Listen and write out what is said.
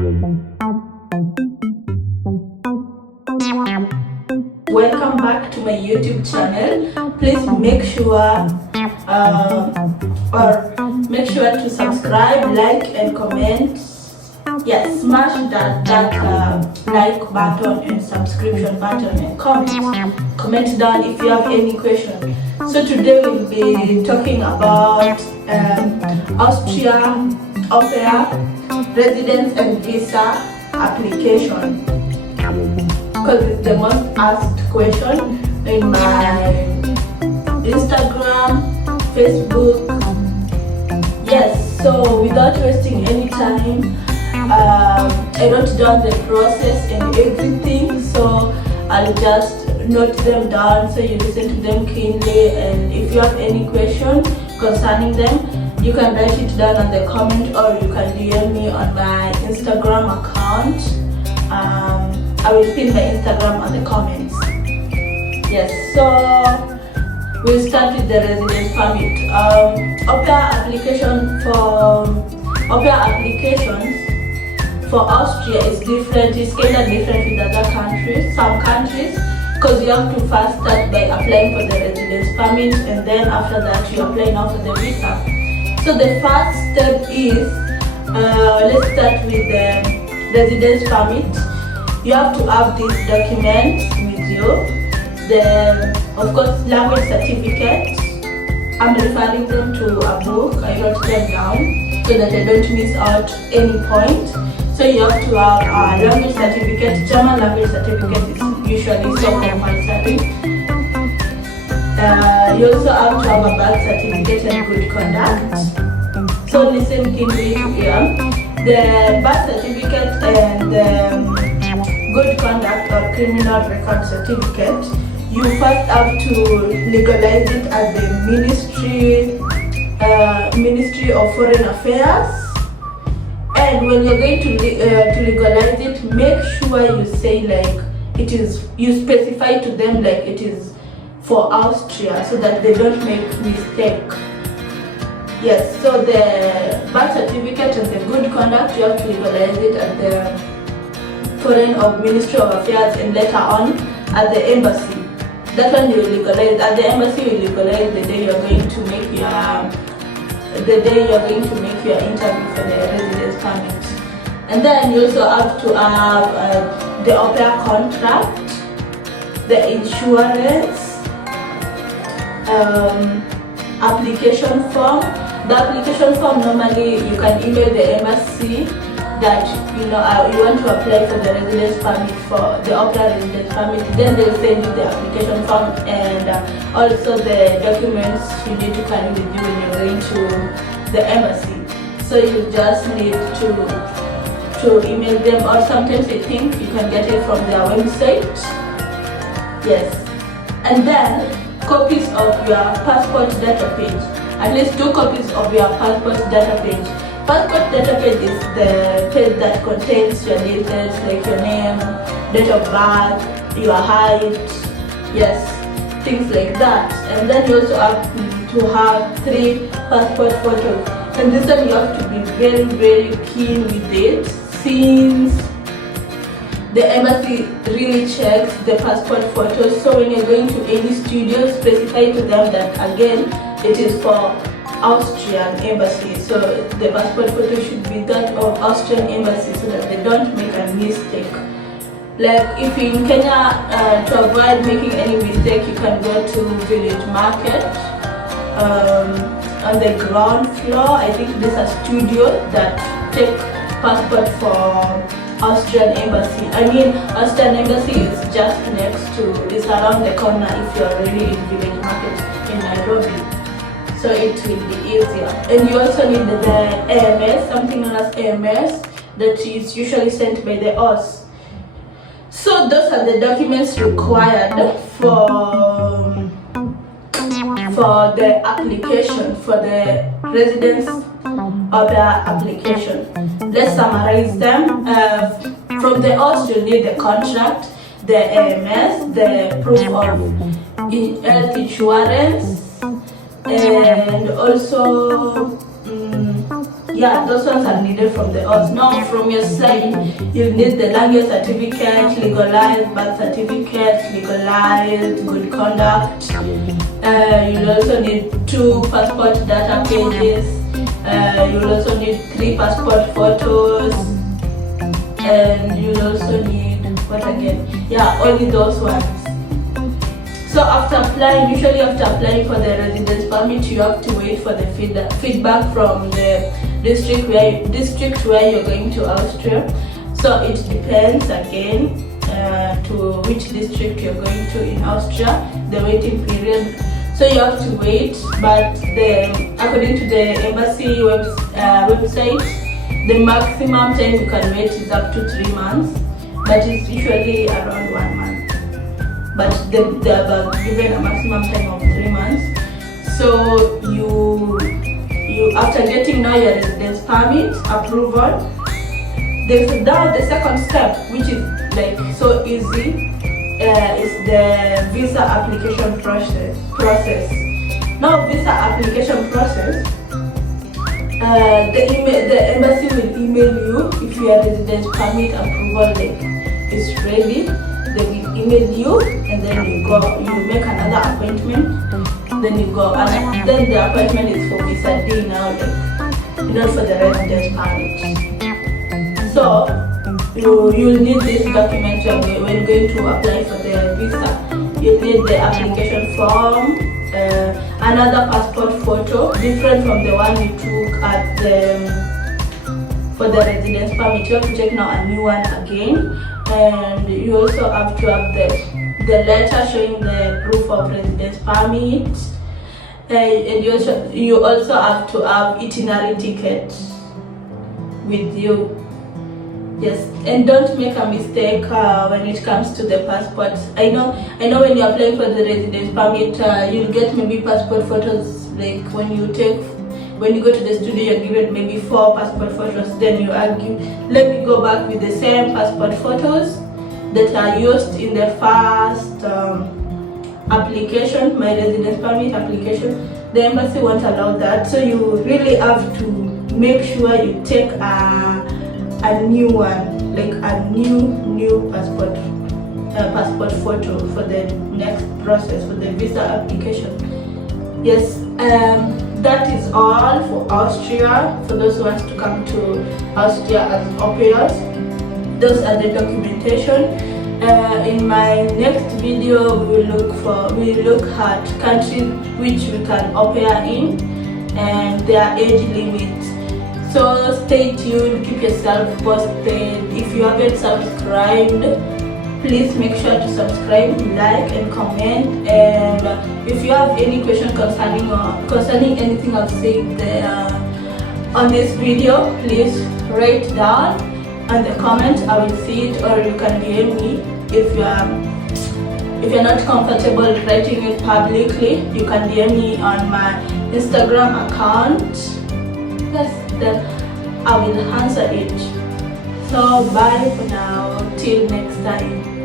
Welcome back to my YouTube channel. Please make sure to subscribe, like and comment. Yes, smash that like button and subscription button and comment down if you have any question. So today we'll be talking about Austria Aupair residence and visa application, because it's the most asked question in my Instagram, Facebook. Yes, so without wasting any time, I wrote down the process and everything, so I'll just note them down so you listen to them keenly, and if you have any question concerning them, you can write it down on the comment or you can DM me on my Instagram account. I will pin my Instagram on the comments. Yes, so we'll start with the residence permit. Aupair applications for Austria is different. It's kind of different with other countries, some countries, because you have to first start by applying for the residence permit, and then after that you apply now for the visa. So the first step is, let's start with the residence permit. You have to have this document with you. Of course, language certificate. I'm referring them to a book. I wrote them down so that I don't miss out any point. So you have to have a language certificate. German language certificate is usually so compulsory. You also have to have a birth certificate and good conduct. So listen keenly here. The birth certificate and the good conduct or criminal record certificate, you first have to legalize it at the Ministry of Foreign Affairs. And when you're going to legalize it, make sure you say you specify to them like it is for Austria, so that they don't make mistake. Yes, so the birth certificate and the good conduct, you have to legalize it at the Foreign or Ministry of Affairs, and later on at the embassy. That one you legalize at the embassy. You legalize the day you're going to make your interview for the residence permit. And then you also have to have the Aupair contract, the insurance, application form. The application form, normally you can email the embassy that you want to apply for the residence permit, for the Aupair residence permit. Then they'll send you the application form and also the documents you need to carry with you when you're going to the embassy. So you just need to email them, or sometimes I think you can get it from their website. Yes, and then copies of your passport data page. At least 2 copies of your passport data page. Passport data page is the page that contains your details like your name, date of birth, your height, yes, things like that. And then you also have to have 3 passport photos. And this one you have to be very, very keen with it, since the embassy really checks the passport photos. So when you're going to any studio, specify to them that again it is for Austrian embassy. So the passport photo should be that of Austrian embassy, so that they don't make a mistake. Like if in Kenya, to avoid making any mistake, you can go to Village Market. On the ground floor, I think there's a studio that take passport for Austrian embassy. I mean, Austrian embassy is just next to, it's around the corner if you're really in Village Market in Nairobi. So it will be easier. And you also need the AMS, something known as AMS, that is usually sent by the OS. So those are the documents required for the application, for the residence Aupair application. Let's summarize them. From the OS, you need the contract, the AMS, the proof of health insurance, and also yeah, those ones are needed from the us. Now from your side, you need the language certificate, legalized birth certificate, legalized good conduct. You'll also need 2 passport data pages. You'll also need 3 passport photos, and you'll also need what again? Yeah, only those ones. So after applying, usually after applying for the residence permit, you have to wait for the feedback from the district where you're going to Austria. So it depends again to which district you're going to in Austria, the waiting period. So you have to wait, but according to the embassy website, the maximum time you can wait is up to 3 months, but it's usually around 1 month. But they have given a maximum time of 3 months. So you after getting now your residence permit approval, there's now the second step, which is like so easy, is the visa application process. Now visa application process, the embassy will email you if your residence permit approval is ready. They will email you, and then you make another appointment, then you go, and then the appointment is for visa D now, not for the residence permit. So you'll need this document when going to apply for the visa. You'll need the application form, another passport photo, different from the one you took for the residence permit. You have to take now a new one again. And you also have to have the letter showing the proof of residence permit, and you also have to have itinerary ticket with you. Yes, and don't make a mistake when it comes to the passport. I know when you're applying for the residence permit, you'll get maybe passport photos, like when you go to the studio, you're given maybe 4 passport photos, then you argue, let me go back with the same passport photos that are used in the first application, my residence permit application. The embassy won't allow that, so you really have to make sure you take a new one, like a new passport photo for the next process, for the visa application. Yes, that is all for Austria. For those who want to come to Austria as Aupairs, those are the documentation. In my next video, we will look at countries which we can Aupair in and their age limit. So stay tuned, keep yourself posted. If you haven't subscribed, please make sure to subscribe, like and comment. And if you have any question concerning anything I've said on this video, please write down on the comment. I will see it, or you can DM me if you're not comfortable writing it publicly. You can DM me on my Instagram account. Yes, then I will answer it. So bye for now, till next time.